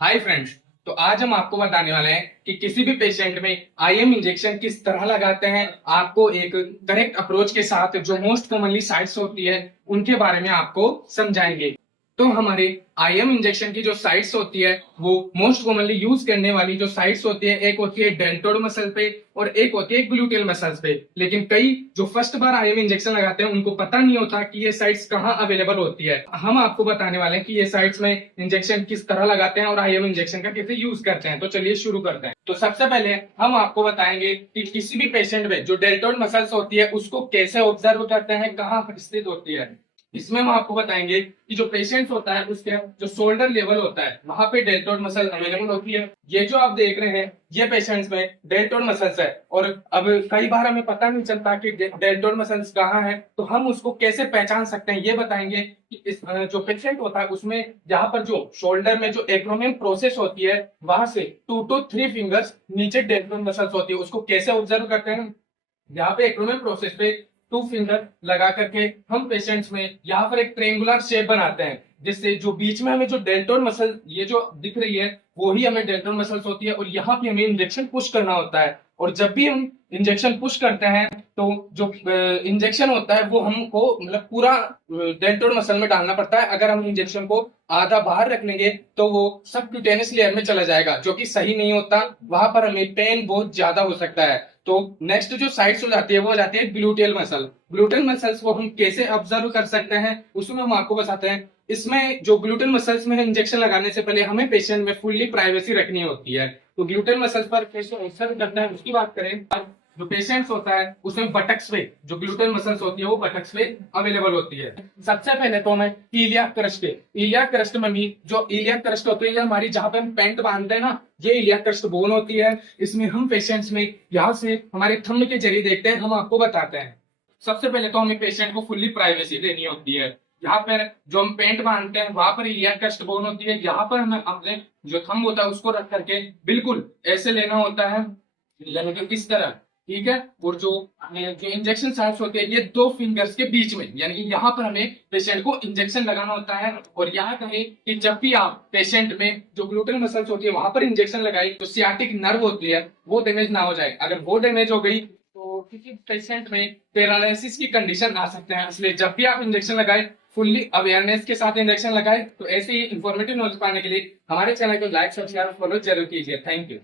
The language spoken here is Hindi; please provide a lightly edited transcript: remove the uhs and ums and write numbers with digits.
Hi friends. तो आज हम आपको बताने वाले हैं कि किसी भी पेशेंट में आईएम इंजेक्शन किस तरह लगाते हैं। आपको एक करेक्ट अप्रोच के साथ जो मोस्ट कॉमनली साइट्स होती है उनके बारे में आपको समझाएंगे। तो हमारे आईएम इंजेक्शन की जो साइट्स होती है वो मोस्ट कॉमनली यूज करने वाली जो साइट्स होती है, एक होती है डेल्टोइड मसल पे और एक होती है ग्लूटेल मसल्स पे। लेकिन कई जो फर्स्ट बार आईएम इंजेक्शन लगाते हैं उनको पता नहीं होता कि ये साइट्स कहाँ अवेलेबल होती है। हम आपको बताने वाले हैं कि ये साइट्स में इंजेक्शन किस तरह लगाते हैं और आईएम इंजेक्शन का कैसे यूज करते हैं। तो चलिए शुरू करते हैं। तो सबसे पहले हम आपको बताएंगे कि किसी भी पेशेंट में जो डेल्टोइड मसल्स होती है उसको कैसे ऑब्जर्व करते हैं, कहाँ स्थित होती है। इसमें हम आपको बताएंगे कि जो पेशेंट होता है उसके जो शोल्डर लेवल होता है वहां पे डेल्टोइड मसल अवेलेबल होती है। ये जो आप देख रहे हैं ये पेशेंट्स में डेल्टोइड मसल्स है। और अब कई बार हमें पता नहीं चलता कि डेल्टोइड मसल्स कहाँ है, तो हम उसको कैसे पहचान सकते हैं ये बताएंगे कि इस जो पेशेंट होता है उसमें यहाँ पर जो शोल्डर में जो एक्रोमियम प्रोसेस होती है वहां से 2 to 3 फिंगर्स नीचे डेल्टोइड मसल्स होती है, उसको कैसे ऑब्जर्व करते हैं। यहाँ पे एक्रोमियम प्रोसेस पे 2 फिंगर लगा करके हम पेशेंट्स में यहाँ पर एक ट्रेंगुलर शेप बनाते हैं, जिससे जो बीच में हमें जो डेल्टोइड मसल ये जो दिख रही है वो ही हमें डेल्टोइड मसल्स होती है और यहाँ पे हमें इंजेक्शन पुश करना होता है। और जब भी हम इंजेक्शन पुश करते हैं तो जो इंजेक्शन होता है वो हमको मतलब पूरा डेल्टोइड मसल में डालना पड़ता है। अगर हम इंजेक्शन को आधा बाहर रख लेंगे तो वो सबक्यूटेनियस लेयर में चला जाएगा, जो कि सही नहीं होता। वहां पर हमें पेन बहुत ज्यादा हो सकता है। तो नेक्स्ट जो साइड्स हो जाती है वो हो जाती है ग्लूटेल मसल। ग्लूटेल मसल्स को हम कैसे ऑब्जर्व कर सकते हैं उसमें हम आपको बताते हैं। इसमें जो ग्लूटेल मसल्स में इंजेक्शन लगाने से पहले हमें पेशेंट में फुल्ली प्राइवेसी रखनी होती है। तो ग्लूटेल मसल्स पर कैसे ऑब्जर्व करना है उसकी बात करें। जो पेशेंट्स होता है उसमें बटक्स पे जो ग्लूटेल मसल्स होती है वो बटक्स पे अवेलेबल होती है। सबसे पहले तो हमें इलियाक क्रस्ट पे, इलियाक क्रस्ट में भी जो इलियाक क्रस्ट होती है हमारी जहां पे हम पैंट बांधते हैं ना, ये इलियाक क्रस्ट बोन होती है। इसमें हम पेशेंट्स में यहाँ से हमारे थंब के जरिए देखते हैं, हम आपको बताते हैं। सबसे पहले तो हमें पेशेंट को फुल्ली प्राइवेसी देनी होती है। यहाँ पर जो हम पेंट बांधते हैं वहां पर इलियाक क्रस्ट बोन होती है। यहाँ पर हमें अपने जो थंब होता है उसको रख करके बिल्कुल ऐसे लेना होता है, यानी कि इस तरह। ठीक है। और जो जो इंजेक्शन साइट्स होते हैं ये 2 फिंगर्स के बीच में, यानी कि यहाँ पर हमें पेशेंट को इंजेक्शन लगाना होता है। और यहाँ कहें कि जब भी आप पेशेंट में जो ग्लूटेल मसल्स होती है वहां पर इंजेक्शन लगाई तो सियाटिक नर्व होती है वो डैमेज ना हो जाए। अगर वो डैमेज हो गई तो किसी पेशेंट में पैरालिसिस की कंडीशन आ सकते हैं। इसलिए जब भी आप इंजेक्शन लगाए फुल्ली अवेयरनेस के साथ इंजेक्शन लगाए। तो ऐसे ही इंफॉर्मेटिव नॉलेज पाने के लिए हमारे चैनल को लाइक, सब्सक्राइब, फॉलो जरूर कीजिए। Thank you.